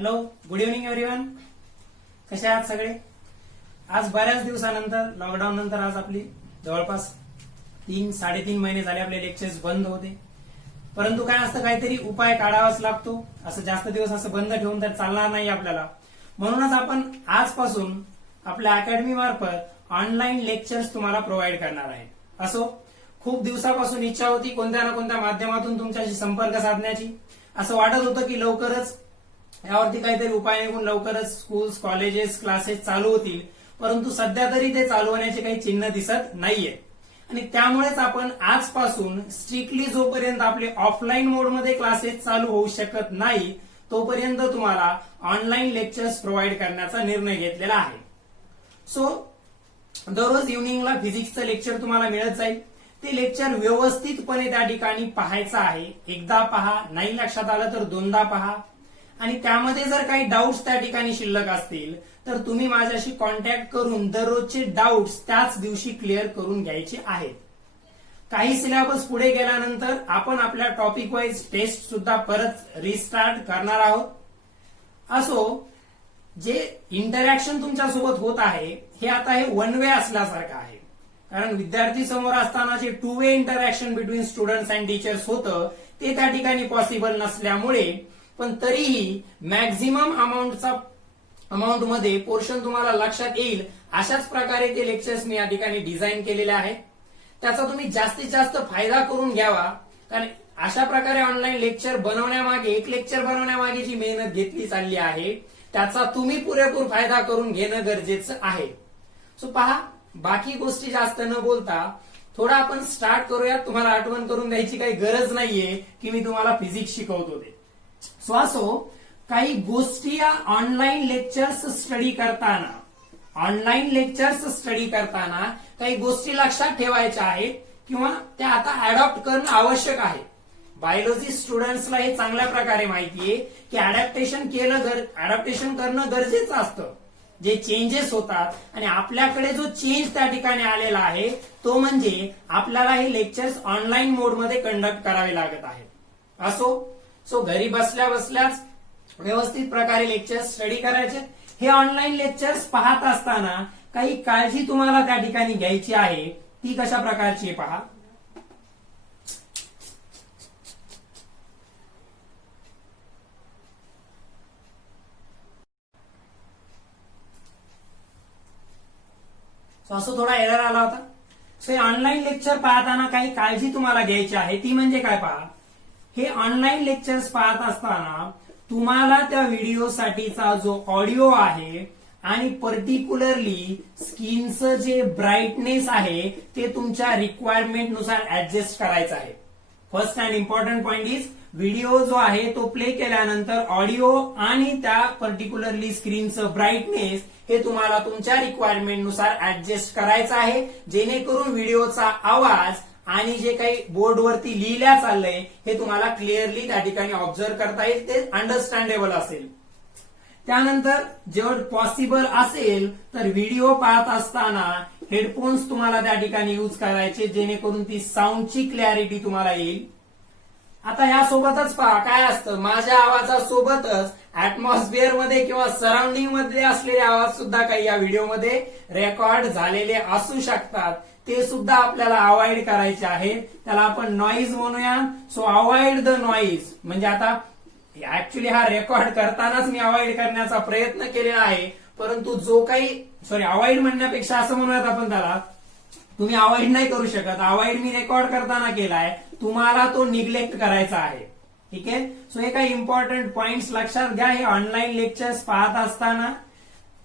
Hello, good evening everyone. कसे आहात सगळे? आज बऱ्याच दिवसानंतर, लॉकडाऊन नंतर आज आपली जवळपास 3-3.5 महिने झाले आपले लेक्चर्स बंद होते. परंतु काय असतं, काहीतरी उपाय काढावाच लागतो. असं जास्त दिवस असं बंद ठेवून तर चालणार नाही आपल्याला. म्हणूनच आपण आजपासून आपल्या अकॅडमी मार्फत ऑनलाईन लेक्चर्स तुम्हाला प्रोव्हाइड करणार आहे. असो, खूप दिवसापासून इच्छा होती कोणत्या ना कोणत्या माध्यमातून तुमच्याशी संपर्क साधण्याची. असं वाटत होतं की लवकरच यावरती काहीतरी उपाय निघून लवकरच स्कूल्स, कॉलेजेस, क्लासेस चालू होतील. परंतु सध्या तरी ते चालू होण्याचे काही चिन्ह दिसत नाहीये. आणि त्यामुळेच आपण आजपासून स्ट्रिक्टली जोपर्यंत आपले ऑफलाईन मोडमध्ये क्लासेस चालू होऊ शकत नाही तोपर्यंत तुम्हाला ऑनलाईन लेक्चर्स प्रोव्हाइड करण्याचा निर्णय घेतलेला आहे. सो दररोज इव्हनिंगला फिजिक्सचं लेक्चर तुम्हाला मिळत जाईल. ते लेक्चर व्यवस्थितपणे त्या ठिकाणी पाहायचं आहे. एकदा पहा, नाही लक्षात आलं तर दोनदा पहा. आणि त्यामध्ये जर काही डाऊट्स त्या ठिकाणी शिल्लक असतील तर तुम्ही माझ्याशी कॉन्टॅक्ट करून दररोजचे डाऊट्स त्याच दिवशी क्लिअर करून घ्यायचे आहेत. काही सिलेबस पुढे गेल्यानंतर आपण आपल्या टॉपिक वाईज टेस्ट सुद्धा परत रिस्टार्ट करणार आहोत. असो, जे इंटरॅक्शन तुमच्यासोबत होत आहे हे आता हे वन वे असल्यासारखं आहे. कारण विद्यार्थी समोर असताना जे two way interaction between students and teachers होतं ते त्या ठिकाणी पॉसिबल नसल्यामुळे, पण तरीही मॅक्झिमम अमाऊंट मध्ये पोर्शन तुम्हाला लक्षात येईल अशाच प्रकारे ते लेक्चर्स मी या ठिकाणी डिझाईन केलेले आहेत. त्याचा तुम्ही जास्तीत जास्त फायदा करून घ्यावा. कारण अशा प्रकारे ऑनलाईन लेक्चर बनवण्यामागे, एक लेक्चर बनवण्यामागे जी मेहनत घेतली चालली आहे त्याचा तुम्ही पुरेपूर फायदा करून घेणं गरजेचं आहे. सो पहा, बाकी गोष्टी जास्त न बोलता थोडा आपण स्टार्ट करूया. तुम्हाला आठवण करून द्यायची काही गरज नाहीये की मी तुम्हाला फिजिक्स शिकवतो ते. सो असो, काही गोष्टी या ऑनलाईन लेक्चर्स स्टडी करताना काही गोष्टी लक्षात ठेवायच्या आहेत किंवा त्या आता अडॉप्ट करणं आवश्यक आहे. बायोलॉजी स्टुडंट्सला हे चांगल्या प्रकारे माहितीये की अडॅप्टेशन करणं गरजेचं असतं. जे चेंजेस होतात आणि आपल्याकडे जो चेंज त्या ठिकाणी आलेला आहे तो म्हणजे आपल्याला हे लेक्चर्स ऑनलाईन मोडमध्ये कंडक्ट करावे लागत आहेत. सो घरी बसल्या बसल्याच व्यवस्थित प्रकारे लेक्चर्स स्टडी करायचे. हे ऑनलाईन लेक्चर्स पाहत असताना काही काळजी तुम्हाला त्या ठिकाणी घ्यायची आहे. ती कशा प्रकारची आहे पहा. असं थोडा एरर आला होता. सो हे ऑनलाईन लेक्चर पाहताना काही काळजी तुम्हाला घ्यायची आहे. ती म्हणजे काय पहा, हे ऑनलाईन लेक्चर्स पाहत असताना तुम्हाला त्या व्हिडिओसाठीचा जो ऑडिओ आहे आणि पर्टिक्युलरली स्क्रीनचं जे ब्राईटनेस आहे ते तुमच्या रिक्वायरमेंट नुसार ऍडजस्ट करायचं आहे. First and important point is, video जो आहे तो प्ले केल्यानंतर ऑडिओ आणि त्या पर्टिक्युलरली स्क्रीनचं ब्राईटनेस हे तुम्हाला तुमच्या रिक्वायरमेंट नुसार ऍडजस्ट करायचं आहे, जेणेकरून व्हिडिओचा आवाज आणि जे काही बोर्डवरती लिहिल्या चाललंय हे तुम्हाला क्लिअरली त्या ठिकाणी ऑब्झर्व करता येईल, ते अंडरस्टँडेबल असेल. त्यानंतर जेव्हा पॉसिबल असेल तर व्हिडिओ पाहत असताना हेडफोन्स तुम्हाला त्या ठिकाणी यूज करायचे, जेणेकरून ती साऊंडची क्लॅरिटी तुम्हाला येईल. आता यासोबतच पहा काय असतं, माझ्या आवाजासोबतच ऍटमॉस्फिअर मध्ये किंवा सराउंडिंग मध्ये असलेले आवाज सुद्धा काही या व्हिडिओमध्ये रेकॉर्ड झालेले असू शकतात. ते सुद्धा आपल्याला अवॉइड करायचे आहे. त्याला आपण नॉईज म्हणूया. So avoid the noise. म्हणजे आता ऍक्च्युली हा रेकॉर्ड करतानाच मी अवॉइड करण्याचा प्रयत्न केलेला आहे, परंतु जो काही अवॉइड म्हणण्यापेक्षा असं म्हणूयात आपण त्याला, तुम्ही अवॉइड नाही करू शकत. अवॉइड मी रेकॉर्ड करताना केलाय, तुम्हाला तो निग्लेक्ट करायचा आहे. ठीक आहे. सो हे काही इम्पॉर्टंट पॉइंट्स लक्षात घ्या. हे ऑनलाईन लेक्चर्स पाहत असताना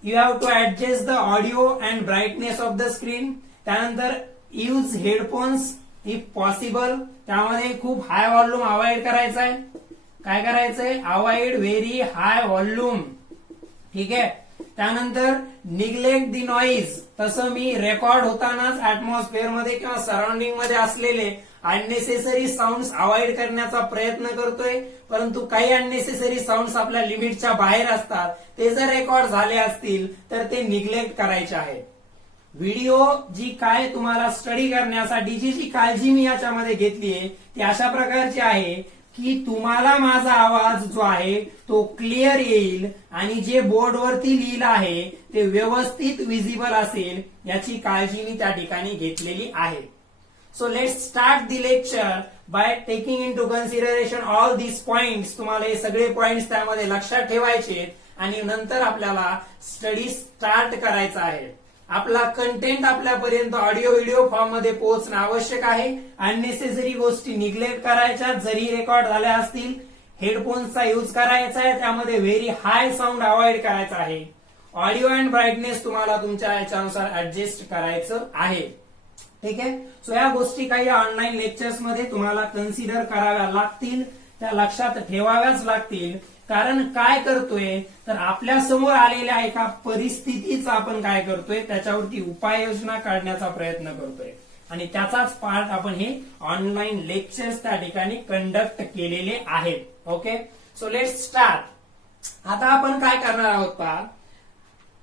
you have to adjust the audio and brightness of the screen. त्यानंतर यूज हेडफोन्स इफ पॉसिबल. त्यामध्ये खूप हाय व्हॉल्यूम अवॉइड करायचा आहे. काय करायचंय, अवॉइड व्हेरी हाय व्हॉल्यूम. ठीक आहे. त्यानंतर निग्लेक्ट दी नॉईज. तसं मी रेकॉर्ड होतानाच ऍटमॉस्फिअर मध्ये किंवा सराउंडिंग मध्ये असलेले अननेसेसरी साऊंड्स अवॉइड करण्याचा प्रयत्न करतोय, परंतु काही अननेसेसरी साऊंड्स आपल्या लिमिटच्या बाहेर असतात. ते जर रेकॉर्ड झाले असतील तर ते निग्लेक्ट करायचे आहेत. व्हिडिओ जी काय तुम्हाला स्टडी करण्यासाठी जी काळजी मी याच्यामध्ये घेतलीये ती अशा प्रकारची आहे की तुम्हाला माझा आवाज जो आहे तो क्लिअर येईल आणि जे बोर्डवरती लिहिलं आहे ते व्यवस्थित विजिबल असेल याची काळजी मी त्या ठिकाणी घेतलेली आहे. So let's start the lecture by taking into consideration all these points. तुम्हाला हे सगळे पॉइंट्स त्यामध्ये लक्षात ठेवायचे आणि नंतर आपल्याला स्टडी स्टार्ट करायचा आहे. आपला कंटेंट आपल्यापर्यंत ऑडिओ व्हिडिओ फॉर्म मध्ये पोहोचणं आवश्यक आहे. अननेसेसरी गोष्टी निग्लेक्ट करायच्या, जरी रेकॉर्ड झाल्या असतील. हेडफोन्सचा यूज करायचा आहे, त्यामध्ये व्हेरी हाय साऊंड अवॉइड करायचा आहे. ऑडिओ अँड ब्राईटनेस तुम्हाला तुमच्या याच्यानुसार ऍडजस्ट करायचं आहे. ठीक आहे. सो या गोष्टी काही ऑनलाईन लेक्चर्स मध्ये तुम्हाला कन्सिडर कराव्या लागतील, त्या लक्षात ठेवाव्याच लागतील. कारण काय करतोय तर आपल्या समोर आलेल्या एका परिस्थितीचा आपण काय करतोय त्याच्यावरती उपाययोजना काढण्याचा प्रयत्न करतोय आणि त्याचाच पार्ट आपण हे ऑनलाईन लेक्चर्स त्या ठिकाणी कंडक्ट केलेले आहेत. ओके. So let's start. आता आपण काय करणार आहोत पहा,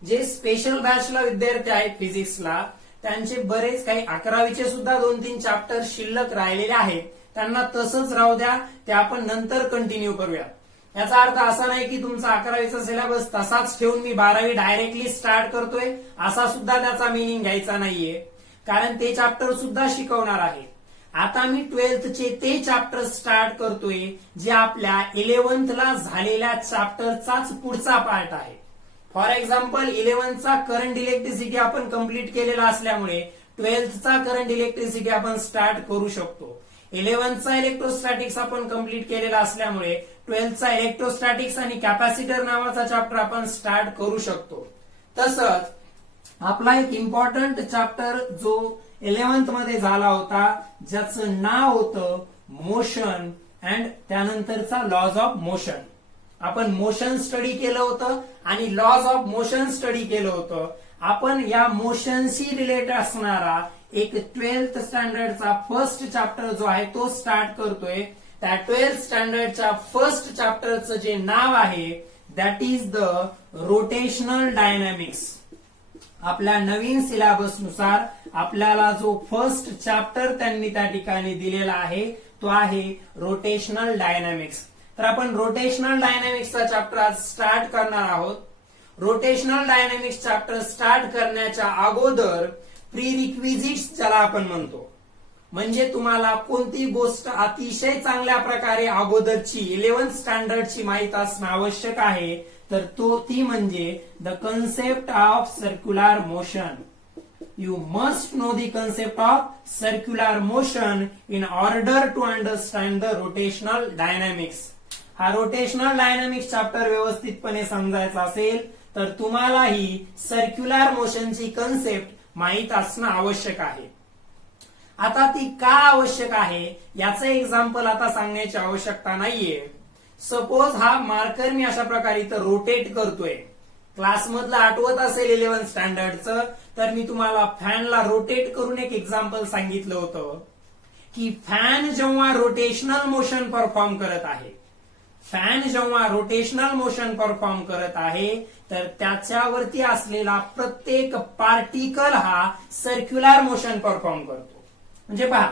जे स्पेशल बॅचला विद्यार्थी आहेत फिजिक्सला त्यांचे बरेच काही 11वीचे सुद्धा 2-3 चॅप्टर शिल्लक राहिलेले आहेत. त्यांना तसंच राहू द्या, ते आपण नंतर कंटिन्यू करूया. याचा अर्थ असा नाही की तुमचा 11वीचा सिलेबस तसाच ठेवून मी 12वी डायरेक्टली स्टार्ट करतोय असा सुद्धा त्याचा मिनिंग घ्यायचा नाहीये, कारण ते चॅप्टर सुद्धा शिकवणार आहे. आता मी 12thचे ते चॅप्टर स्टार्ट करतोय जे आपल्या 11thला झालेल्या चॅप्टरचाच पुढचा पार्ट आहे. फॉर एक्झाम्पल 11thचा करंट इलेक्ट्रिसिटी आपण कम्प्लीट केलेला असल्यामुळे 12thचा करंट इलेक्ट्रिसिटी आपण स्टार्ट करू शकतो. 11thचा इलेक्ट्रोस्टॅटिक्स आपण कम्प्लीट केलेला असल्यामुळे 12thचा इलेक्ट्रोस्टॅटिक्स आणि कॅपॅसिटर नावाचा चॅप्टर आपण स्टार्ट करू शकतो. तसंच आपला एक इम्पॉर्टंट चॅप्टर जो 11th मध्ये झाला होता ज्याचं नाव होतं मोशन अँड त्यानंतरचा लॉज ऑफ मोशन. आपण मोशन स्टडी केलं होतं आणि लॉज ऑफ मोशन स्टडी केलं होतं. आपण या मोशनशी रिलेटेड असणारा एक 12th स्टँडर्डचा फर्स्ट चॅप्टर जो आहे तो स्टार्ट करतोय. त्या 12th स्टँडर्डच्या फर्स्ट चॅप्टरचं जे नाव आहे that is the rotational dynamics. आपल्या नवीन सिलेबस नुसार आपल्याला जो फर्स्ट चॅप्टर त्यांनी त्या ठिकाणी दिलेला आहे तो आहे रोटेशनल डायनॅमिक्स. तर आपण रोटेशनल डायनॅमिक्सचा चॅप्टर आज स्टार्ट करणार आहोत. रोटेशनल डायनॅमिक्स चॅप्टर स्टार्ट करण्याच्या अगोदर प्रीरिक्विजिट्स ज्याला आपण म्हणतो, म्हणजे तुम्हाला कोणती गोष्ट अतिशय चांगल्या प्रकारे अगोदरची 11th स्टँडर्डची माहित असणं आवश्यक आहे तर ती म्हणजे the concept of circular motion. You must know the concept of circular motion in order to understand the rotational dynamics. हा रोटेशनल डायनॅमिक्स चॅप्टर व्यवस्थितपणे समजायचा असेल तर तुम्हाला ही सर्क्युलर मोशनची कन्सेप्ट माहित असणं आवश्यक आहे. आता ती का आवश्यक आहे याचं एक्झाम्पल आता सांगण्याची आवश्यकता नाहीये. सपोज हा मार्कर मी अशा प्रकारे इथं रोटेट करतोय. क्लासमधलं आठवत असेल 11th स्टँडर्डचं तर मी तुम्हाला फॅनला रोटेट करून एक एक्झाम्पल सांगितलं होतं की फॅन जेव्हा रोटेशनल मोशन परफॉर्म करत आहे, तर त्याच्यावरती असलेला प्रत्येक पार्टिकल हा सर्क्युलर मोशन परफॉर्म करतो. म्हणजे पहा,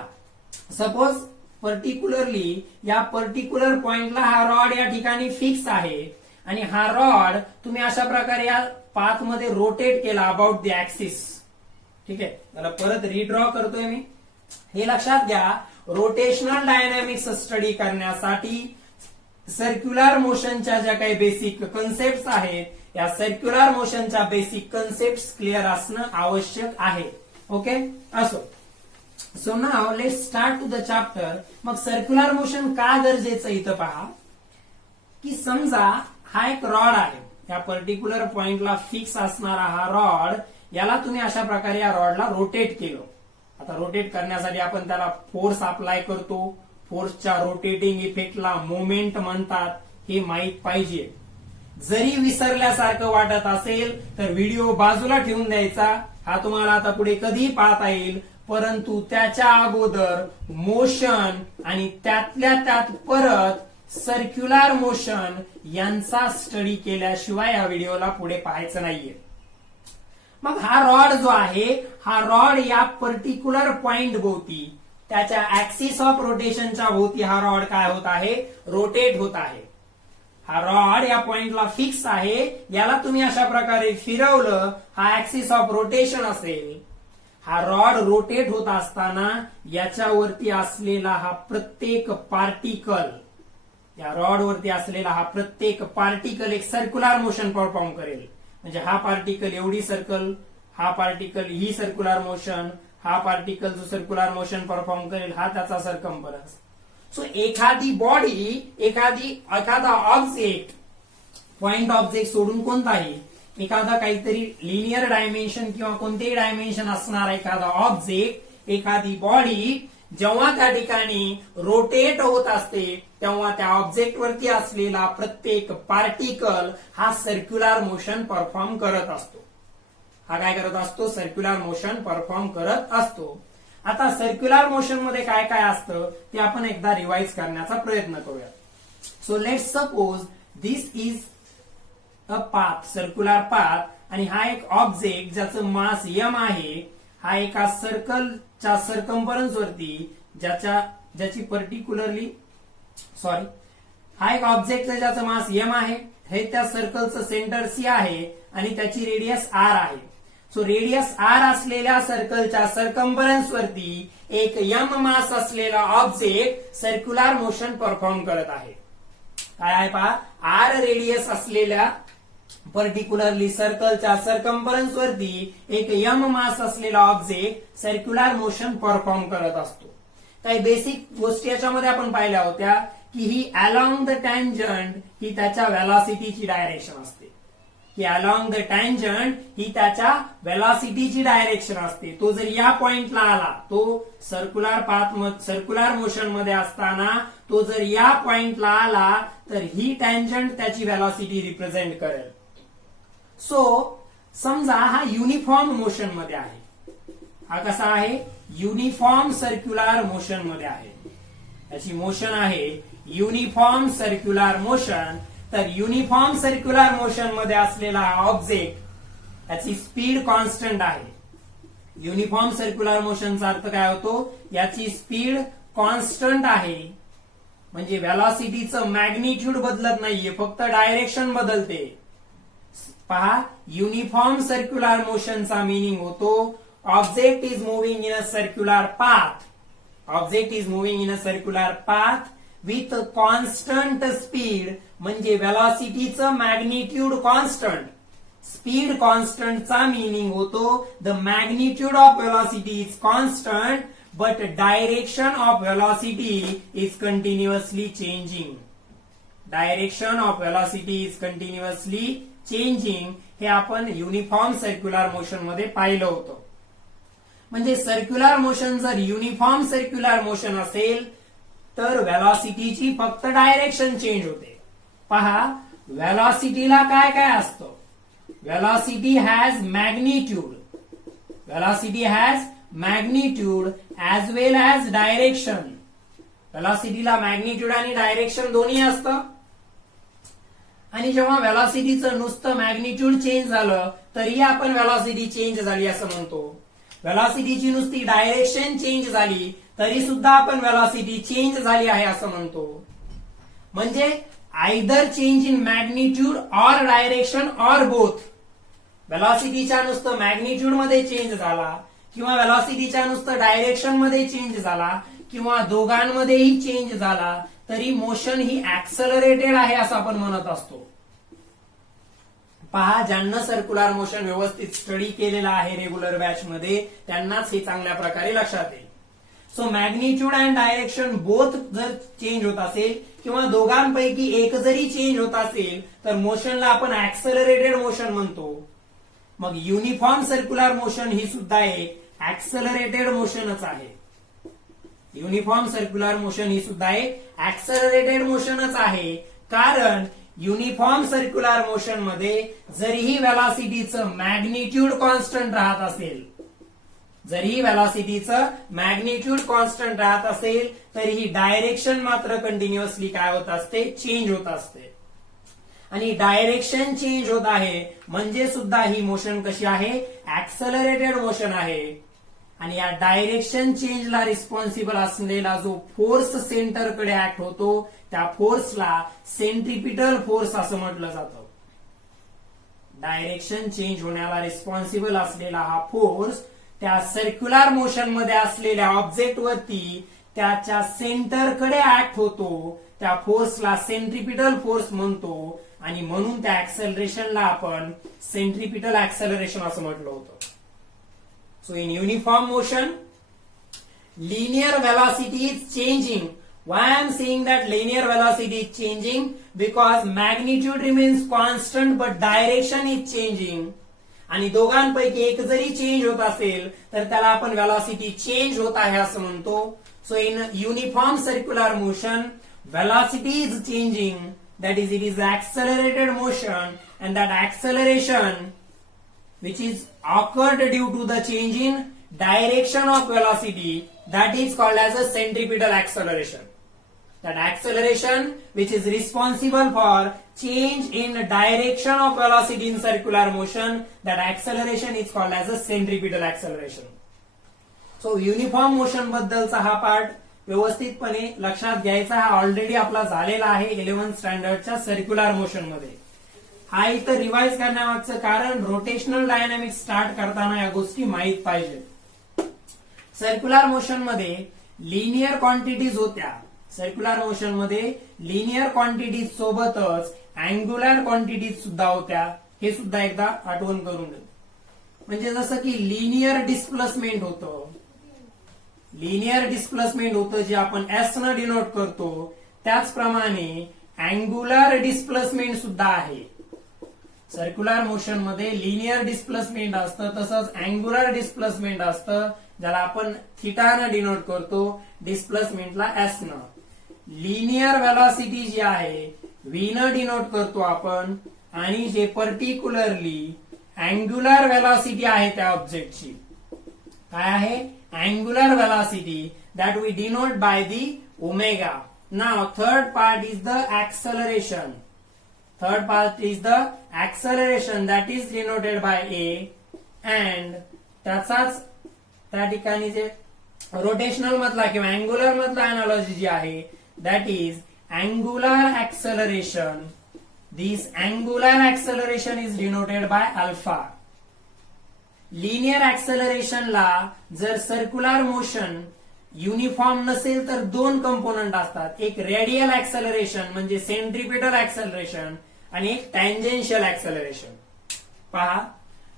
सपोज पर्टिक्युलरली या पर्टिक्युलर पॉइंटला हा रॉड या ठिकाणी फिक्स आहे आणि हा रॉड तुम्ही अशा प्रकारे या पाथ मध्ये रोटेट केला अबाउट द ऍक्सिस. ठीक आहे, त्याला परत रिड्रॉ करतोय मी. हे लक्षात घ्या, रोटेशनल डायनॅमिक्स स्टडी करण्यासाठी सर्क्युलर मोशनच्या ज्या काही बेसिक कन्सेप्ट आहेत या सर्क्युलर मोशनच्या बेसिक कन्सेप्ट क्लिअर असणं आवश्यक आहे. ओके, असो. So now let's start to the chapter. मग सर्क्युलर मोशन का गरजेचं इथं पहा की समजा हा एक रॉड आहे, या पर्टिक्युलर पॉइंटला फिक्स असणारा हा रॉड, याला तुम्ही अशा प्रकारे या रॉडला रोटेट केलं. आता रोटेट करण्यासाठी आपण त्याला फोर्स अप्लाय करतो. फोर्सच्या रोटेटिंग इफेक्टला मोमेंट म्हणतात, हे माहित पाहिजे. जरी विसरल्यासारखं वाटत असेल तर व्हिडिओ बाजूला ठेवून द्यायचा. हा तुम्हाला आता पुढे कधी पाहता येईल, परंतु त्याच्या अगोदर मोशन आणि त्यातल्या त्यात परत सर्क्युलर मोशन यांचा स्टडी केल्याशिवाय या व्हिडिओला पुढे पाहायचं नाहीये. मग हा रॉड जो आहे, हा रॉड या पर्टिक्युलर पॉइंट भोवती त्याच्या ऍक्सिस ऑफ रोटेशनच्या भोवती हा रॉड काय होत आहे, रोटेट होत आहे. हा रॉड या पॉइंटला फिक्स आहे, याला तुम्ही अशा प्रकारे फिरवलं, हा ऍक्सिस ऑफ रोटेशन असेल. हा रॉड रोटेट होत असताना याच्यावरती असलेला हा प्रत्येक पार्टिकल, या रॉड वरती असलेला हा प्रत्येक पार्टिकल एक सर्क्युलर मोशन परफॉर्म करेल. म्हणजे हा पार्टिकल एवढी सर्कल, हा पार्टिकल ही सर्क्युलर मोशन, हा पार्टिकल जो सर्क्युलर मोशन परफॉर्म करेल हा त्याचा सर्कम्फरन्स. सो एखादी बॉडी, एखादा ऑब्जेक्ट, पॉइंट ऑब्जेक्ट सोडून कोणताही एखादा काहीतरी लिनियर डायमेन्शन किंवा कोणतेही डायमेन्शन असणारा एखादा ऑब्जेक्ट, एखादी बॉडी जेव्हा त्या ठिकाणी रोटेट होत असते तेव्हा त्या ऑब्जेक्ट वरती असलेला प्रत्येक पार्टिकल हा सर्क्युलर मोशन परफॉर्म करत असतो. हा काय करत असतो, सर्क्युलर मोशन परफॉर्म करत असतो. आता सर्क्युलर मोशन मध्ये काय काय असतं ते आपण एकदा रिवाइज करण्याचा प्रयत्न करूया. So let suppose this is a path, circular path, आणि हा एक ऑब्जेक्ट ज्याचं मास m आहे, हा एका सर्कलच्या सर्कम्फरन्स वरती ज्याची पर्टिक्युलरली हा एक ऑब्जेक्ट ज्याचं मास m आहे, हे त्या सर्कलचं सेंटर C आहे आणि त्याची रेडियस r आहे. सो रेडियस r असलेल्या सर्कलच्या सर्कम्फरन्स वरती एक m मास असलेला ऑब्जेक्ट सर्क्युलर मोशन परफॉर्म करत आहे. काय आहे पहा, r रेडियस असलेल्या पर्टिक्युलरली सर्कलच्या सर्कम्फरन्स वरती एक m मास असलेला ऑब्जेक्ट सर्क्युलर मोशन परफॉर्म करत असतो. काही बेसिक गोष्टी याच्यामध्ये आपण पाहिल्या होत्या की ही अलॉंग द टँजंट ही त्याच्या व्हेलॉसिटीची डायरेक्शन असते, की अलॉंग द टँजंट ही त्याच्या व्हेलॉसिटीची डायरेक्शन असते. तो जर या पॉइंटला आला, तो सर्क्युलर मोशन मध्ये असताना तो जर या पॉइंटला आला तर ही टँजंट त्याची व्हेलॉसिटी रिप्रेझेंट करेल. सो समजा हा युनिफॉर्म मोशन मध्ये आहे, हा कसा आहे, युनिफॉर्म सर्क्युलर मोशन मध्ये आहे, याची मोशन आहे युनिफॉर्म सर्क्युलर मोशन. तर युनिफॉर्म सर्क्युलर मोशन मध्ये असलेला हा ऑब्जेक्ट याची स्पीड कॉन्स्टंट आहे. युनिफॉर्म सर्क्युलर मोशनचा अर्थ काय होतो, याची स्पीड कॉन्स्टंट आहे, म्हणजे व्हेलॉसिटीचं मॅग्निट्यूड बदलत नाहीये, फक्त डायरेक्शन बदलते. पहा, युनिफॉर्म सर्क्युलर मोशनचा मिनिंग होतो object is moving in a circular path, object is moving in a circular path with constant speed, म्हणजे व्हेलॉसिटीचं मॅग्निट्यूड कॉन्स्टंट, स्पीड कॉन्स्टंटचा मिनिंग होतो the magnitude of velocity is constant but direction of velocity is continuously changing. Direction of velocity is continuously changing हे आपण uniform circular motion मध्ये पाहिलं होतं. म्हणजे circular motion जर uniform circular motion असेल तर व्हेलॉसिटीची फक्त डायरेक्शन चेंज होते. पहा, व्हेलॉसिटीला काय काय असतं, velocity has magnitude, velocity has magnitude as well as direction. व्हेलॉसिटीला मॅग्निट्यूड आणि डायरेक्शन दोन्ही असतं. आणि जेव्हा व्हेलॉसिटीचं नुसतं मॅग्निट्यूड चेंज झालं तरी आपण व्हेलॉसिटी चेंज झाली असं म्हणतो. व्हेलॉसिटीची नुसती डायरेक्शन चेंज झाली तरी सुद्धा आपण व्हेलॉसिटी चेंज झाली आहे असं म्हणतो. म्हणजे either change in magnitude or direction or both. व्हेलॉसिटीच्या नुसतं मॅग्निट्यूड मध्ये चेंज झाला किंवा व्हेलॉसिटीच्या नुसतं डायरेक्शन मध्ये चेंज झाला किंवा दोघांमध्येही चेंज झाला तरी मोशन ही ऍक्सलरेटेड आहे असं आपण म्हणत असतो. पहा, ज्यांना सर्क्युलर मोशन व्यवस्थित स्टडी केलेला आहे रेग्युलर बॅच मध्ये त्यांनाच हे चांगल्या प्रकारे लक्षात येईल. So magnitude and direction both जर चेंज होत असेल किंवा दोघांपैकी एक जरी चेंज होत असेल तर मोशनला आपण ऍक्सलरेटेड मोशन म्हणतो. मग युनिफॉर्म सर्क्युलर मोशन ही सुद्धा एक ऍक्सलरेटेड मोशनच आहे. युनिफॉर्म सर्क्युलर मोशन ही सुद्धा एक ऍक्सलरेटेड मोशनच आहे, कारण युनिफॉर्म सर्क्युलर मोशन मध्ये जरीही व्हेलॉसिटीचं मॅग्निट्यूड कॉन्स्टंट राहत असेल, जरी व्हेलॉसिटीचं मॅग्निट्यूड कॉन्स्टंट राहत असेल तरीही डायरेक्शन मात्र कंटिन्युअसली काय होत असते, चेंज होत असते. आणि डायरेक्शन चेंज होत आहे म्हणजे सुद्धा ही मोशन कशी आहे, ऍक्सलरेटेड मोशन आहे. आणि या डायरेक्शन चेंजला रिस्पॉन्सिबल असलेला जो फोर्स सेंटरकडे ऍक्ट होतो त्या फोर्सला सेंट्रिपिटल फोर्स असं म्हटलं जातं. डायरेक्शन चेंज होण्याला रिस्पॉन्सिबल असलेला हा फोर्स त्या सर्क्युलर मोशन मध्ये असलेल्या ऑब्जेक्ट वरती त्याच्या सेंटरकडे ऍक्ट होतो. त्या फोर्सला सेंट्रिपिटल फोर्स म्हणतो आणि म्हणून त्या ऍक्सेलरेशनला आपण सेंट्रिपिटल ऍक्सेलरेशन असं म्हटलं होतं. So in uniform motion linear velocity is changing. Why I am saying that linear velocity is changing? Because magnitude remains constant but direction is changing. आणि दोघांपैकी एक जरी चेंज होत असेल तर त्याला आपण velocity चेंज होत आहे असं म्हणतो. So in uniform circular motion velocity is changing, that is it is accelerated motion, and that acceleration which is occurred due to the change in direction of velocity, that is called as a centripetal acceleration. That acceleration which is responsible for change in direction of velocity in circular motion, that acceleration is called as a centripetal acceleration. So uniform motion बद्दलचा हा part व्यवस्थितपणे लक्षात घ्यायचा. हा already आपला झालेला आहे 11th स्टँडर्डच्या circular motion मध्ये. हा इथं रिवाइज करण्यामागचं कारण रोटेशनल डायनामिक्स स्टार्ट करताना या गोष्टी माहीत पाहिजेत. सर्क्युलर मोशन मध्ये लिनियर क्वांटिटीज होत्या. सर्क्युलर मोशन मध्ये लिनियर क्वांटिटीज सोबतच अँग्युलर क्वांटिटीज सुद्धा होत्या. हे सुद्धा एकदा आठवण करून दे. म्हणजे जसं की लिनियर डिस्प्लेसमेंट होतं, लिनियर डिस्प्लेसमेंट होतं जे आपण एस न डिनोट करतो, त्याचप्रमाणे अँग्युलर डिस्प्लेसमेंट सुद्धा आहे. सर्क्युलर मोशन मध्ये लिनियर डिस्प्लेसमेंट असतं, तसंच अँग्युलर डिस्प्लेसमेंट असतं ज्याला आपण थिटा न डिनोट करतो, डिस्प्लेसमेंटला एस न. लिनियर व्हेलॉसिटी जी आहे व्ही न डिनोट करतो आपण, आणि जे पर्टिक्युलरली अँग्युलर व्हेलॉसिटी आहे त्या ऑब्जेक्टची काय आहे, angular velocity, that we denote by the omega. Now third part is the acceleration. Third part is the acceleration, that is denoted by A, and त्याचाच त्या ठिकाणी जे रोटेशनल मधला किंवा अँग्युलर मधला अनालॉजी जी आहे that is angular acceleration. This angular acceleration is denoted by alpha. Linear ऍक्सलरेशनला जर सर्क्युलर मोशन युनिफॉर्म नसेल तर दोन कंपोनंट असतात. एक रेडियल ऍक्सलरेशन म्हणजे सेंट्रिपिटल ऍक्सलरेशन आणि एक टँजेन्शियल ऍक्सलरेशन. पहा,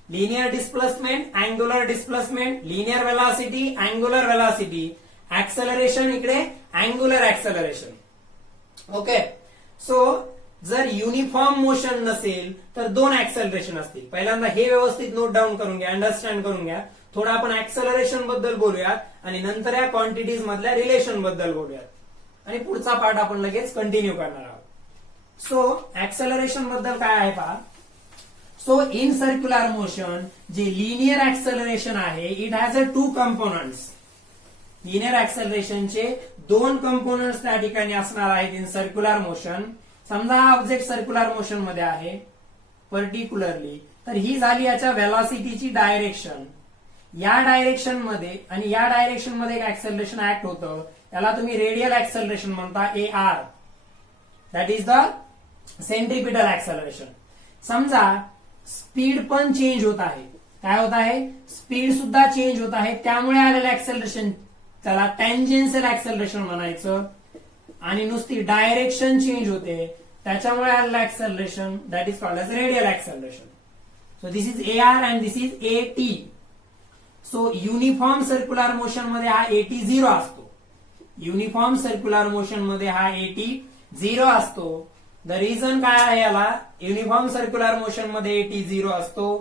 linear displacement, angular displacement, linear velocity, angular velocity, acceleration इकडे अँग्युलर ऍक्सलरेशन. ओके. सो जर युनिफॉर्म मोशन नसेल तर दोन ऍक्सलरेशन असतील. पहिल्यांदा हे व्यवस्थित नोट डाऊन करून घ्या, अंडरस्टँड करून घ्या. थोडं आपण ऍक्सलरेशन बद्दल बोलूयात आणि नंतर या क्वांटिटीज मधल्या रिलेशन बद्दल बोलूयात आणि पुढचा पार्ट आपण लगेच कंटिन्यू करणार आहोत. सो ऍक्सलरेशन बद्दल काय आहे पहा. सो इन सर्क्युलर मोशन जे लिनियर ऍक्सलरेशन आहे it has a two components. Linear ऍक्सलरेशनचे दोन कंपोनंट्स त्या ठिकाणी असणार आहेत इन सर्क्युलर मोशन. समजा हा ऑब्जेक्ट सर्क्युलर मोशन मध्ये आहे पर्टिक्युलरली, तर ही झाली याच्या व्हेलॉसिटीची डायरेक्शन. या डायरेक्शन मध्ये आणि या डायरेक्शन मध्ये एक ऍक्सलरेशन ऍक्ट होतं, त्याला तुम्ही रेडियल ऍक्सलरेशन म्हणता, AR. That is the centripetal acceleration. समजा स्पीड पण चेंज होत आहे. काय होत आहे, स्पीड सुद्धा चेंज होत आहे. त्यामुळे आलेलं ऍक्सलरेशन त्याला टँजेन्शियल ऍक्सलरेशन म्हणायचं. आणि नुसती डायरेक्शन चेंज होते त्याच्यामुळे आलेलं acceleration that is called as radial acceleration. So this is AR and this is AT. So uniform circular motion मध्ये हा AT 0 असतो. युनिफॉर्म सर्क्युलर मोशन मध्ये हा AT 0 असतो. द रिझन काय आहे याला युनिफॉर्म सर्क्युलर मोशन मध्ये AT 0 असतो,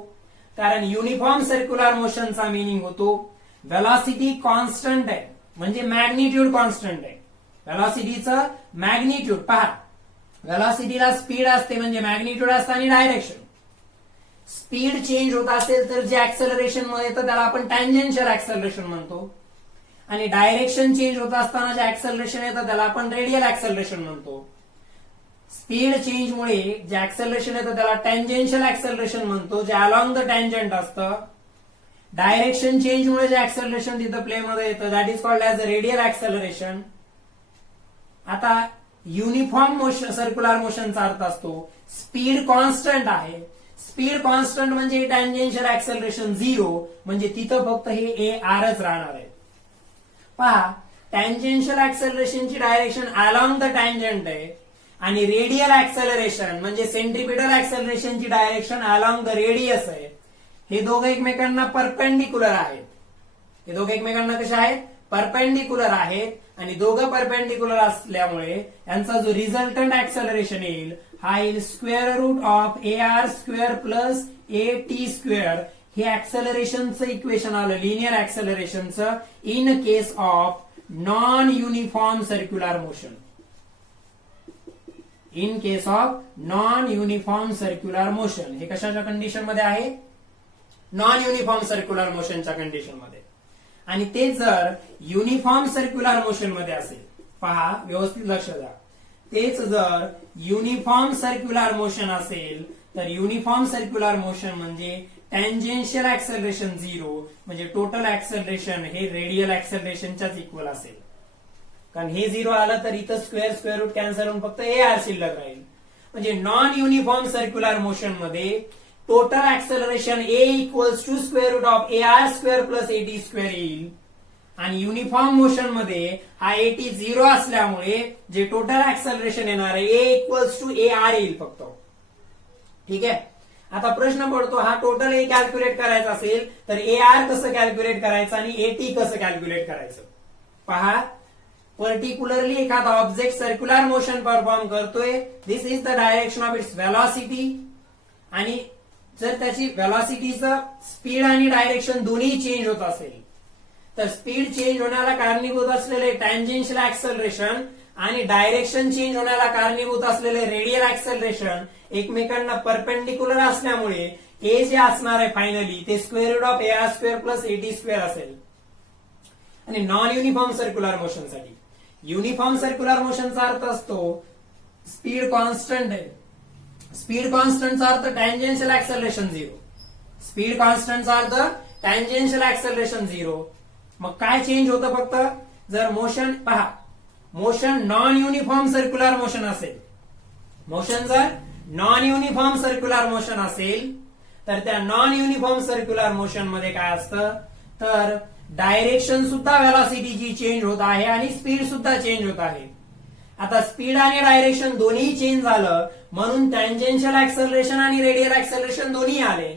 कारण युनिफॉर्म सर्क्युलर मोशनचा मिनिंग होतो व्हेलॉसिटी कॉन्स्टंट आहे, म्हणजे मॅग्निट्यूड कॉन्स्टंट आहे. व्हेलॉसिटीचं मॅग्निट्यूड पहा, व्हेलॉसिटीला स्पीड असते म्हणजे मॅग्निट्यूड असतं आणि डायरेक्शन. स्पीड चेंज होत असेल तर जे ऍक्सलरेशन मध्ये येतं त्याला आपण टँजेन्शियल ऍक्सलरेशन म्हणतो, आणि डायरेक्शन चेंज होत असताना जे ऍक्सलरेशन येतं त्याला आपण रेडियल ऍक्सलरेशन म्हणतो. स्पीड चेंजमुळे जे ऍक्सलरेशन येतं त्याला टँजेन्शियल ऍक्सलरेशन म्हणतो, जे अलॉंग द टँजंट असतं. डायरेक्शन चेंजमुळे जे ऍक्सेलरेशन तिथं प्ले मध्ये येतं that is called as a radial acceleration. आता युनिफॉर्म मोशन सर्क्युलर मोशनचा अर्थ असतो स्पीड कॉन्स्टंट आहे. स्पीड कॉन्स्टंट म्हणजे टँजेन्शियल ऍक्सेलरेशन 0 म्हणजे तिथं फक्त हे ए आरच राहणार आहे. पहा टँजेन्शियल ऍक्सेलरेशनची डायरेक्शन अलॉंग द टँजंट आहे आणि रेडियल ऍक्सेलरेशन म्हणजे सेंट्रिपिटल ऍक्सेलरेशनची डायरेक्शन अलॉंग द रेडियस आहे. हे दोघं एकमेकांना परपेंडिक्युलर आहेत. हे दोघं एकमेकांना कसे आहेत? परपेंडिक्युलर आहेत आणि दोघं परपेंडिक्युलर असल्यामुळे यांचा जो रिझल्टंट ऍक्सेलरेशन येईल हा येईल square root of A R square plus A T square. हे ऍक्सेलरेशनचं इक्वेशन आलं लिनियर ऍक्सेलरेशनचं in case of non uniform circular motion. In case of non uniform circular motion हे कशाच्या कंडिशन मध्ये आहे? नॉन युनिफॉर्म सर्क्युलर मोशनच्या कंडिशन मध्ये. आणि ते जर युनिफॉर्म सर्क्युलर मोशन मध्ये असेल, पहा व्यवस्थित लक्ष द्या, तेच जर युनिफॉर्म सर्क्युलर मोशन असेल तर युनिफॉर्म सर्क्युलर मोशन म्हणजे टँजेन्शियल ऍक्सेलरेशन 0 म्हणजे टोटल ऍक्सेलरेशन हे रेडियल ऍक्सेलरेशनच्याच इक्वल असेल. कारण हे 0 आलं तर इथं स्क्वेअर रूट कॅन्सल होऊन फक्त ए आर शिल्लक राहील. म्हणजे नॉन युनिफॉर्म सर्क्युलर मोशन मध्ये total acceleration A equals to square root of A R square plus A T square येईल. आणि युनिफॉर्म मोशन मध्ये हा ए टी 0 असल्यामुळे जे टोटल ऍक्सेलरेशन येणार आहे ए इक्वल्स टू ए आर येईल फक्त. ठीक आहे. आता प्रश्न पडतो हा टोटल ए कॅल्क्युलेट करायचा असेल तर ए आर कसं कॅल्क्युलेट करायचं आणि ए टी कसं कॅल्क्युलेट करायचं? पहा पर्टिक्युलरली एखादा ऑब्जेक्ट सर्क्युलर मोशन परफॉर्म करतोय. This is the direction of its velocity. आणि जर त्याची व्हेलॉसिटीचं स्पीड आणि डायरेक्शन दोन्ही चेंज होत असेल तर स्पीड चेंज होण्याला कारणीभूत असलेले टँजेन्शियल ऍक्सेलरेशन आणि डायरेक्शन चेंज होण्याला कारणीभूत असलेले रेडियल ऍक्सेलरेशन एकमेकांना परपेंडिक्युलर असल्यामुळे ए जे असणार आहे फायनली ते square root of A R square plus A T square असेल. आणि नॉन युनिफॉर्म सर्क्युलर मोशनसाठी युनिफॉर्म सर्क्युलर मोशनचा अर्थ असतो स्पीड कॉन्स्टंट आहे. स्पीड कॉन्स्टंटचा अर्थ टँजेन्शियल ऍक्सेलरेशन 0. स्पीड कॉन्स्टंटचा अर्थ टँजेन्शियल ऍक्सेलरेशन 0. मग काय चेंज होतं? फक्त जर मोशन पहा motion non uniform circular motion असेल, मोशन जर नॉन युनिफॉर्म सर्क्युलर मोशन असेल तर त्या नॉन युनिफॉर्म सर्क्युलर मोशन मध्ये काय असतं तर डायरेक्शन सुद्धा व्हेलॉसिटीची चेंज होत आहे आणि स्पीड सुद्धा चेंज होत आहे. आता स्पीड आणि डायरेक्शन दोन्ही चेंज झालं म्हणून टँजेन्शियल ऍक्सेलरेशन आणि रेडियल ऍक्सेलरेशन दोन्ही आले.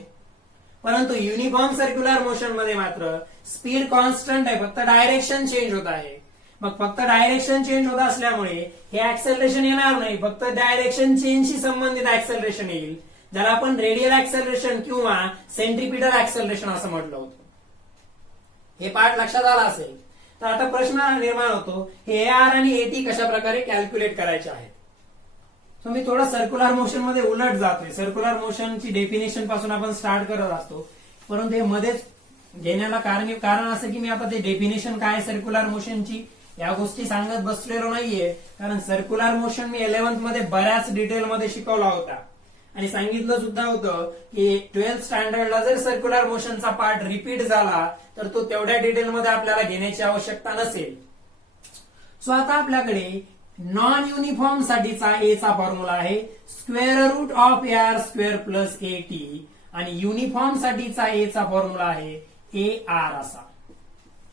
परंतु युनिफॉर्म सर्क्युलर मोशन मध्ये मात्र स्पीड कॉन्स्टंट आहे, फक्त डायरेक्शन चेंज होत आहे. मग फक्त डायरेक्शन चेंज होत असल्यामुळे हे ऍक्सेलरेशन येणार नाही, फक्त डायरेक्शन चेंजशी संबंधित ऍक्सेलरेशन येईल ज्याला आपण रेडियल ऍक्सेलरेशन किंवा सेंट्रिपिटल ऍक्सेलरेशन असं म्हटलं होतं. हे पार्ट लक्षात आला असेल. तर आता प्रश्न निर्माण होतो हे ए आर आणि ए टी कशा प्रकारे कॅल्क्युलेट करायचे आहेत. सो मी थोडं सर्क्युलर मोशन मध्ये उलट जातोय. सर्क्युलर मोशनची डेफिनेशन पासून आपण स्टार्ट करत असतो, परंतु हे मध्येच घेण्याला कारण असं की मी आता ते डेफिनेशन काय सर्क्युलर मोशनची या गोष्टी सांगत बसलेलो नाहीये. कारण सर्क्युलर मोशन मी 11th मध्ये बऱ्याच डिटेलमध्ये शिकवला होता आणि सांगितलं सुद्धा होतं की 12th स्टँडर्डला जर सर्क्युलर मोशनचा पार्ट रिपीट झाला तर तो तेवढ्या डिटेलमध्ये आपल्याला घेण्याची आवश्यकता नसेल. सो आता आपल्याकडे नॉन युनिफॉर्म साठीचा ए चा फॉर्म्युला आहे square root of A R square plus A T आणि युनिफॉर्म साठीचा ए चा फॉर्म्युला आहे ए आर असा.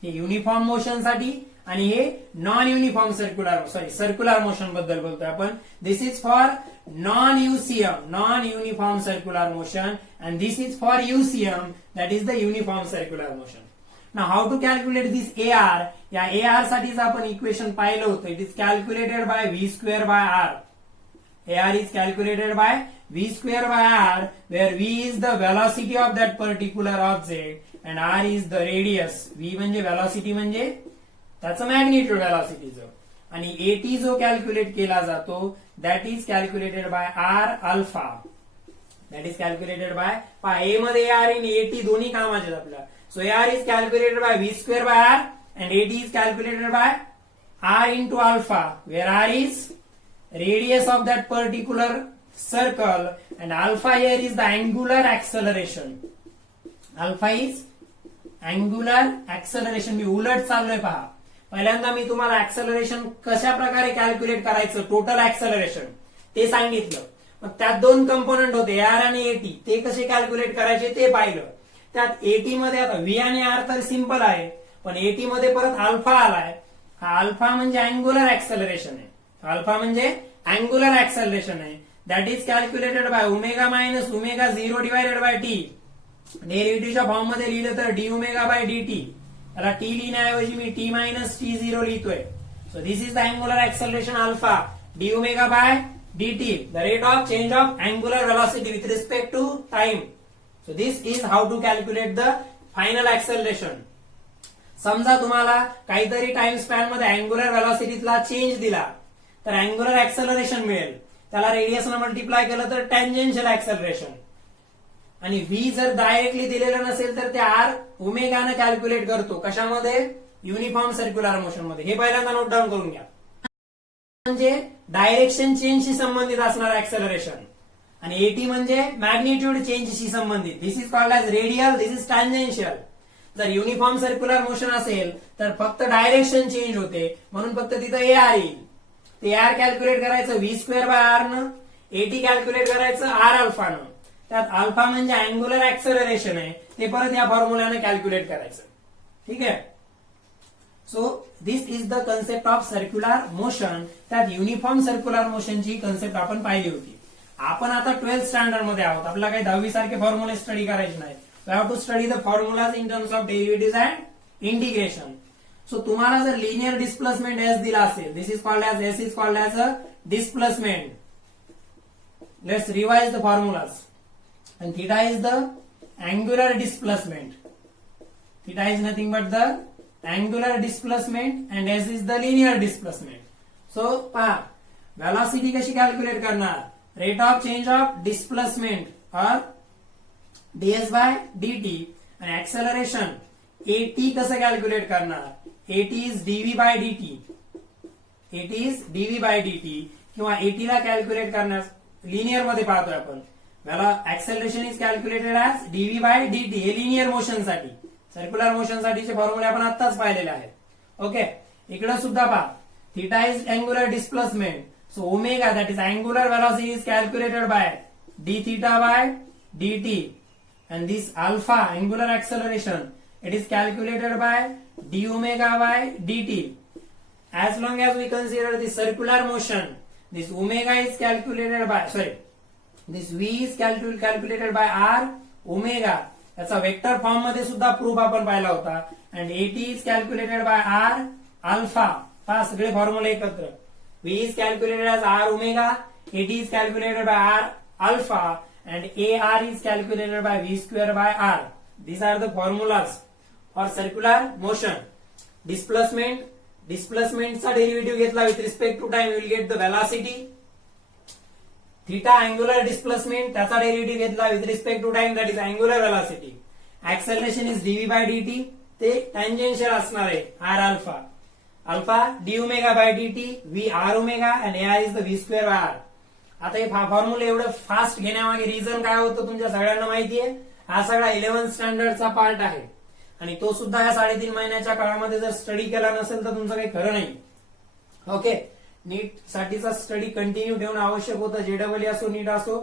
हे युनिफॉर्म मोशन साठी आणि हे नॉन युनिफॉर्म सर्क्युलर मोशन बद्दल बोलतोय आपण. This is for non UCM non uniform circular motion and this is for UCM that is the uniform circular motion. Now how to calculate this AR? या AR साठीच आपण equation पाहिलं होतं. It is calculated by V square by R. AR is calculated by V square by R, where V is the velocity of that particular object and R is the radius. V म्हणजे velocity म्हणजे त्याचं magnitude व्हेलॉसिटीचं आणि AT जो calculate केला जातो that is calculated by R alpha. That is calculated by A मध्ये AR आणि AT दोन्ही कामाचे आहेत आपल्याला. So AR is calculated by V square by R and AT is calculated by R into alpha, where R is radius of that particular circle and alpha here is the angular acceleration. Alpha is angular acceleration. मी उलट चाललोय पहा. पहिल्यांदा मी तुम्हाला acceleration कशा प्रकारे calculate करायचं, total acceleration ते सांगितलं. मग त्यात दोन कंपोनंट होते, आर आणि एटी. ते कसे कॅल्क्युलेट करायचे ते पाहिलं. त्यात एटी मध्ये आता व्ही आणि आर तर सिंपल आहे, पण एटी मध्ये परत अल्फा आलाय. हा अल्फा म्हणजे अँग्युलर ऍक्सलरेशन आहे. अल्फा म्हणजे अँग्युलर ऍक्सलरेशन आहे. That is calculated by omega minus omega 0 divided by T. डेरिव्हेटिव्हच्या फॉर्म मध्ये लिहिलं तर D omega by D T. त्याला टी लिहिण्याऐवजी मी टी मायनस टी 0 लिहितोय. So this is the angular acceleration alpha, D omega by D T, the rate of change of angular velocity with respect to time. So this is how to calculate the final acceleration. समजा तुम्हाला काहीतरी time span मध्ये angular वेलोसिटीतला change दिला तर angular acceleration मिळेल. त्याला रेडियसनं multiply केलं तर टँजेन्शियल ऍक्सलरेशन. आणि व्ही जर डायरेक्टली दिलेलं नसेल तर ते आर ओमेगानं कॅल्क्युलेट करतो. कशामध्ये? युनिफॉर्म सर्क्युलर मोशन मध्ये. हे पहिल्यांदा नोट डाऊन करून घ्या. म्हणजे डायरेक्शन चेंजशी संबंधित असणार ऍक्सलरेशन, आणि एटी म्हणजे मॅग्निट्यूड चेंजशी संबंधित. This is called as radial, this is tangential. जर युनिफॉर्म सर्क्युलर मोशन असेल तर फक्त डायरेक्शन चेंज होते, म्हणून फक्त तिथं ए आर येईल. ते आर कॅल्क्युलेट करायचं व्ही स्क्वेअर बाय आर न, एटी कॅल्क्युलेट करायचं आर अल्फानं. त्यात अल्फा म्हणजे अँग्युलर ऍक्सलरेशन आहे, ते परत या फॉर्म्युल्याने कॅल्क्युलेट करायचं. ठीक आहे. So this is the concept of circular motion. त्यात युनिफॉर्म सर्क्युलर मोशनची कन्सेप्ट आपण पाहिली होती. आपण आता 12th स्टँडर्ड मध्ये आहोत. आपल्याला काही 10वी सारखे फॉर्म्युले स्टडी करायचे नाहीत. We have to study the formulas in terms of derivative and integration. So तुम्हाला जर लिनियर डिस्प्लेसमेंट एस दिला असेल, this is called as S is called as a displacement. Let's revise the formulas. And theta is the angular displacement. Theta is nothing but the angular displacement and s is the linear displacement. So, पहा velocity कशी calculate करणार? Rate of change of displacement or ds by dt. आणि acceleration at कसं calculate करणार? at is dv by dt. at is dv by dt. किंवा at ला calculate करण्यास linear मध्ये पाहतोय आपण. Acceleration is calculated as DV by DT. हे लिनियर मोशन साठी, सर्क्युलर मोशन साठीचे फॉर्म्युले आपण आत्ताच पाहिलेले आहेत. ओके. इकडे सुद्धा पहा, theta is angular displacement. So omega that is angular velocity is calculated by D theta by DT. And this alpha angular acceleration it is calculated by D omega by DT. As long as we consider the circular motion, this omega is calculated by, this v is calculated by r omega. याचा vector form मध्ये सुद्धा proof आपण पाहिला होता. And AT is calculated by R alpha. पहा सगळे फॉर्म्युले एकत्र. v is calculated as R omega, AT is calculated by R alpha, and A R is calculated by V square by R. These are the formulas for circular motion. डिस्प्लेसमेंटचा derivative घेतला with respect to time, will get the velocity. Theta angular displacement, त्याचा derivative घेतला with respect to time, that is angular velocity. Acceleration is DV by DT, ते tangential असणार आहे R alpha. Alpha D omega by DT, V R omega, and A R is the V square by R. आता हे फॉर्म्युले एवढं fast घेण्यामागे reason काय होतं तुमच्या सगळ्यांना माहितीये. हा सगळा 11th स्टँडर्डचा पार्ट आहे, आणि तो सुद्धा या 3.5 महिन्याच्या काळामध्ये जर स्टडी केला नसेल तर तुमचं काही खरं नाही. ओके. नीट साठीचा स्टडी कंटिन्यू ठेवणं आवश्यक होतं, जेडब्ल्यू असो नीट असो.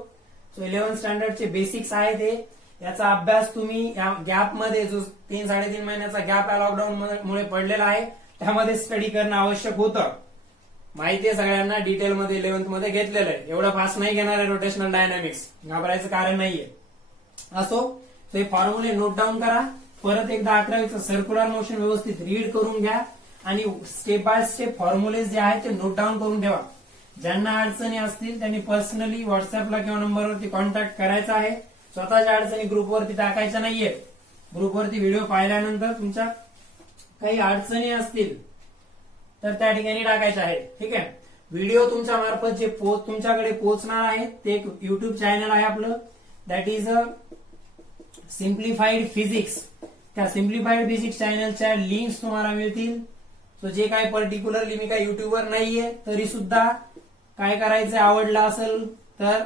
सो 11th स्टँडर्डचे बेसिक्स आहेत हे. याचा अभ्यास तुम्ही या गॅपमध्ये, जो 3-3.5 महिन्याचा गॅप लॉकडाऊन मुळे पडलेला आहे, त्यामध्ये स्टडी करणं आवश्यक होतं. माहिती आहे सगळ्यांना, डिटेलमध्ये 11th मध्ये घेतलेलं आहे. एवढं फास्ट नाही घेणार आहे रोटेशनल डायनामिक्स, घाबरायचं कारण नाहीये. असो, हे फॉर्म्युले नोट डाऊन करा. परत एकदा 11वीचं सर्क्युलर मोशन व्यवस्थित रीड करून घ्या, आणि स्टेप बाय स्टेप फॉर्म्युलेज जे आहेत ते नोट डाऊन करून ठेवा. ज्यांना अडचणी असतील त्यांनी पर्सनली व्हॉट्सअपला किंवा नंबरवरती कॉन्टॅक्ट करायचा आहे. स्वतःच्या अडचणी ग्रुपवरती टाकायच्या नाहीये. ग्रुपवरती व्हिडिओ पाहिल्यानंतर तुमच्या काही अडचणी असतील तर त्या ठिकाणी टाकायच्या आहेत. ठीक आहे. व्हिडिओ तुमच्या मार्फत जे तुमच्याकडे पोहोचणार आहे ते एक युट्यूब चॅनल आहे आपलं, that is a simplified physics. त्या सिम्प्लिफाईड फिजिक्स चॅनलच्या लिंक्स तुम्हाला मिळतील. सो जे काय पर्टिक्युलरली मी काय युट्यूबवर नाहीये तरी सुद्धा काय करायचं, आवडलं असेल तर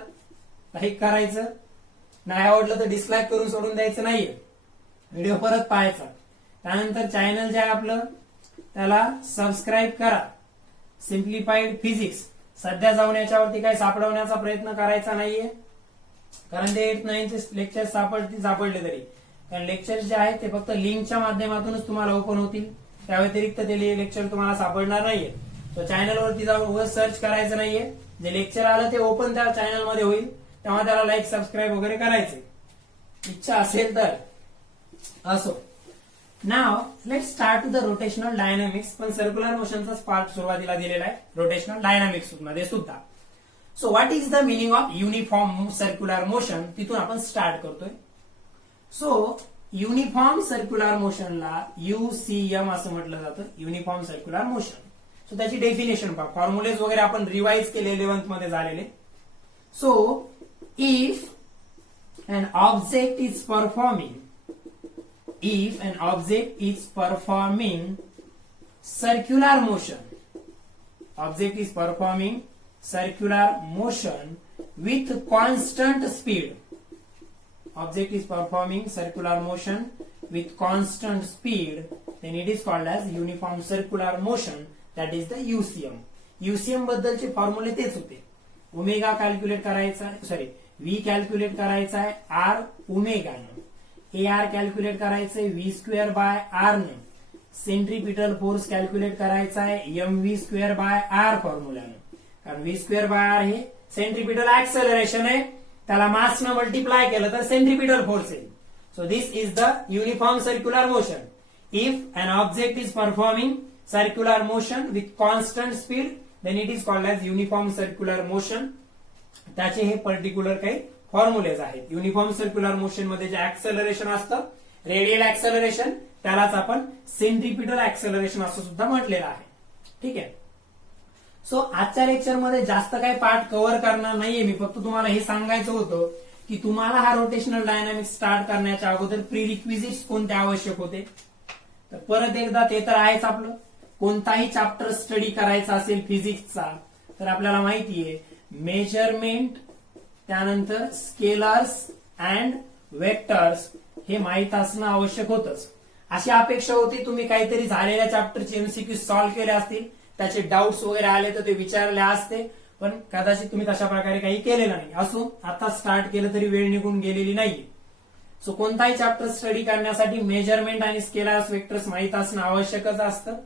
लाईक करायचं, नाही आवडलं तर डिसलाईक करून सोडून द्यायचं नाहीये. व्हिडिओ परत पाहायचा. त्यानंतर चॅनल जे आहे आपलं त्याला सबस्क्राईब करा. सिम्प्लिफाईड फिजिक्स सध्या जाऊन याच्यावरती काही सापडवण्याचा प्रयत्न करायचा नाहीये, कारण ते 8, 9 चे लेक्चर सापडले तरी, कारण लेक्चर जे आहेत ते फक्त लिंकच्या माध्यमातूनच तुम्हाला ओपन होतील. त्या व्यतिरिक्त ते लेक्चर तुम्हाला सापडणार नाहीये. तो चॅनलवरती जाऊन उगाच सर्च करायचं नाहीये. जे लेक्चर आलं ते ओपन त्या चॅनलमध्ये होईल, तेव्हा त्याला लाईक सबस्क्राईब वगैरे करायचे, इच्छा असेल तर. असो, now let start the rotational dynamics. पण सर्क्युलर मोशनचाच पार्ट सुरुवातीला दिलेला आहे रोटेशनल डायनामिक्स मध्ये सुद्धा. So what is the meaning of uniform circular motion, तिथून आपण स्टार्ट करतोय. सो युनिफॉर्म सर्क्युलर मोशनला UCM असं म्हटलं जातं, युनिफॉर्म सर्क्युलर मोशन. सो त्याची डेफिनेशन पहा, फॉर्म्युलेज वगैरे आपण रिवाइज केले 11th मध्ये झालेले. So if an object is performing circular motion with constant speed, then it is called as uniform circular motion, that is the UCM. UCM बद्दलचे फॉर्म्युले तेच होते. ओमेगा कॅल्क्युलेट करायचा, सॉरी V कॅल्क्युलेट करायचा आहे R ओमेगानं, AR कॅल्क्युलेट करायचंय V² by R ने, सेंट्रीपिटल फोर्स कॅल्क्युलेट करायचा आहे mv² बाय R फॉर्म्युल्यानं, कारण V² बाय R हे सेंट्रीपिटल ऍक्सेलरेशन आहे, त्याला मासनं मल्टिप्लाय केलं तर सेंट्रीपिटल फोर्स आहे. So this is the uniform circular motion. If an object is performing circular motion with constant speed, then it is called as uniform circular motion. त्याचे हे particular काही formulas आहेत. युनिफॉर्म सर्क्युलर मोशन मध्ये जे acceleration असतं, radial acceleration, त्यालाच आपण centripetal acceleration असं सुद्धा म्हटलेलं आहे. ठीक आहे. सो आजच्या लेक्चर मध्ये जास्त काही पार्ट कव्हर करणार नाहीये मी, फक्त तुम्हाला हे सांगायचं होतं की तुम्हाला हा रोटेशनल डायनामिक्स स्टार्ट करण्याच्या अगोदर प्रीरिक्विजिट्स कोणते आवश्यक होते. तर परत एकदा ते तर आहेच, आपलं कोणताही चॅप्टर स्टडी करायचा असेल फिजिक्सचा तर आपल्याला माहितीये मेजरमेंट, त्यानंतर स्केलर्स अँड वेक्टर्स हे माहित असणं आवश्यक होतंच. अशी अपेक्षा होती तुम्ही काहीतरी झालेल्या चॅप्टरचे MCQ सॉल्व्ह केले असतील, त्याचे डाऊट्स वगैरे आले तर ते विचारले असते, पण कदाचित तुम्ही तशा प्रकारे काही केलेलं नाही. असो, आता स्टार्ट केलं तरी वेळ निघून गेलेली नाहीये. सो कोणताही चॅप्टर स्टडी करण्यासाठी मेजरमेंट आणि स्केलर्स वेक्टर्स माहित असणं आवश्यकच असतं.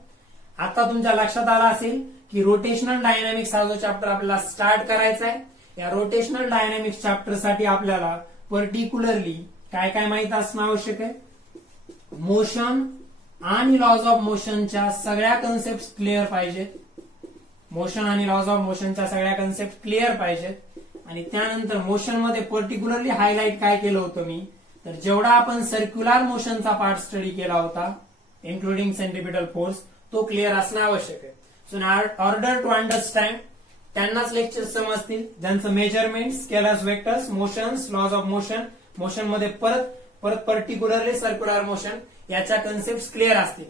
आता तुमच्या लक्षात आलं असेल की रोटेशनल डायनामिक्स हा जो चॅप्टर आपल्याला स्टार्ट करायचा आहे, या रोटेशनल डायनामिक्स चॅप्टर साठी आपल्याला पर्टिक्युलरली काय काय माहित असणं आवश्यक आहे. मोशन आणि लॉज ऑफ मोशनच्या सगळ्या कन्सेप्ट क्लिअर पाहिजेत. मोशन आणि लॉज ऑफ मोशनच्या सगळ्या कन्सेप्ट क्लिअर पाहिजेत. आणि त्यानंतर मोशन मध्ये पर्टिक्युलरली हायलाइट काय केलं होतं मी, तर जेवढा आपण सर्क्युलर मोशनचा पार्ट स्टडी केला होता इन्क्लुडिंग सेंट्रीपिटल फोर्स, तो क्लिअर असणं आवश्यक आहे. So in order to understand, त्यांनाच लेक्चर समजतील ज्यांचं measurement, scalars, vectors, motions, laws of motion, motion मध्ये परत पर्टिक्युलरली सर्क्युलर मोशन याच्या कन्सेप्ट क्लिअर असतील.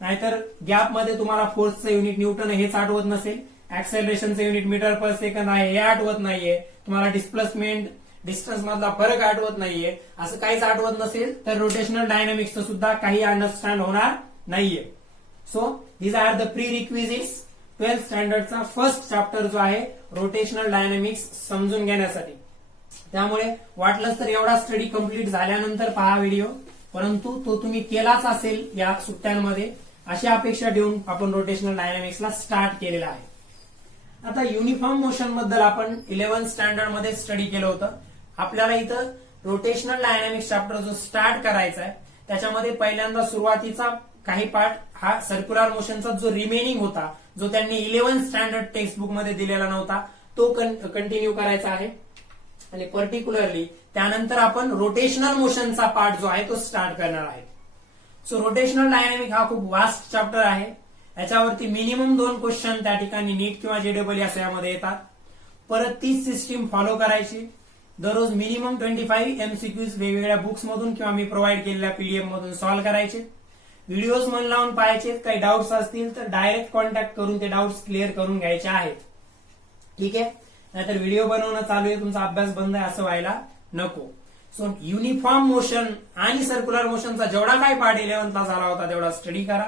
नाहीतर गॅप मध्ये तुम्हाला फोर्सचं युनिट न्यूटन हेच आठवत नसेल, ऍक्सेलरेशनचं युनिट मीटर पर सेकंद आहे हे आठवत नाहीये, तुम्हाला डिस्प्लेसमेंट, डिस्टन्स मधला फरक आठवत नाहीये, असं काहीच आठवत नसेल तर रोटेशनल डायनामिक्सचं सुद्धा काही अंडरस्टँड होणार नाहीये. So these are the prerequisites 12th स्टँडर्डचा फर्स्ट चॅप्टर जो आहे रोटेशनल डायनामिक्स समजून घेण्यासाठी. त्यामुळे वाटलंच तर एवढा स्टडी कंप्लीट झाल्यानंतर पहा व्हिडिओ, परंतु तो तुम्ही केलाच असेल या सुट्ट्यांमध्ये अशी अपेक्षा ठेवून आपण रोटेशनल डायनामिक्सला स्टार्ट केलेला आहे. आता युनिफॉर्म मोशन बद्दल आपण 11th स्टँडर्ड मध्ये स्टडी केलं होतं. आपल्याला इथं रोटेशनल डायनामिक्स चॅप्टर जो स्टार्ट करायचा आहे त्याच्यामध्ये पहिल्यांदा सुरुवातीचा काही पार्ट हा सर्क्युलर मोशनचा जो रिमेनिंग होता, जो त्यांनी 11th स्टँडर्ड टेक्स्ट बुक मध्ये दिलेला नव्हता, तो कंटिन्यू करायचा आहे. आणि पर्टिक्युलरली त्यानंतर आपण रोटेशनल मोशनचा पार्ट जो आहे तो स्टार्ट करणार आहे. सो रोटेशनल डायनामिक हा खूप वास्ट चॅप्टर आहे. याच्यावरती मिनिमम 2 क्वेश्चन त्या ठिकाणी नीट किंवा JEE असं यामध्ये येतात. परत तीच सिस्टीम फॉलो करायची. दररोज मिनिमम 25 MCQs वेगवेगळ्या बुक्स मधून किंवा मी प्रोव्हाइड केलेल्या PDF मधून सॉल्व्ह करायचे. व्हिडिओज मन लावून पाहायचे. काही डाऊट्स असतील तर डायरेक्ट कॉन्टॅक्ट करून ते डाऊट्स क्लिअर करून घ्यायचे आहेत. ठीक आहे, नाहीतर व्हिडिओ बनवणं चालू आहे, तुमचा अभ्यास बंद आहे असं व्हायला नको. सो युनिफॉर्म मोशन आणि सर्क्युलर मोशनचा जेवढा काय पार्ट 11th ला झाला होता तेवढा स्टडी करा.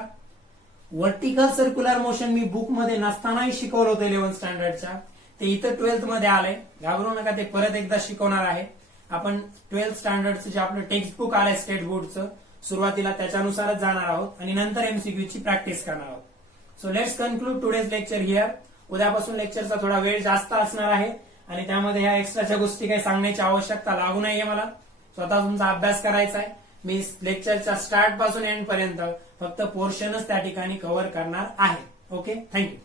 व्हर्टिकल सर्क्युलर मोशन मी बुकमध्ये नसतानाही शिकवलं होतं 11th स्टँडर्डच्या, ते इथं 12th मध्ये आलंय. घाबरू नका, ते परत एकदा शिकवणार आहे. आपण 12th स्टँडर्डचं जे आपलं टेक्स्ट बुक आलंय स्टेट बोर्डचं, सुरुवातीला त्याच्यानुसारच जाणार आहोत आणि नंतर एमसीक्यू ची प्रॅक्टिस करणार आहोत. So let's conclude today's lecture here. उद्यापासून लेक्चरचा थोडा वेळ जास्त असणार आहे आणि त्यामध्ये ह्या एक्स्ट्राच्या गोष्टी काही सांगण्याची आवश्यकता लागू नाहीये. मला स्वतः तुमचा अभ्यास करायचा आहे. मी लेक्चरच्या स्टार्ट पासून एंड पर्यंत फक्त पोर्शनच त्या ठिकाणी कव्हर करणार आहे. Okay, thank you.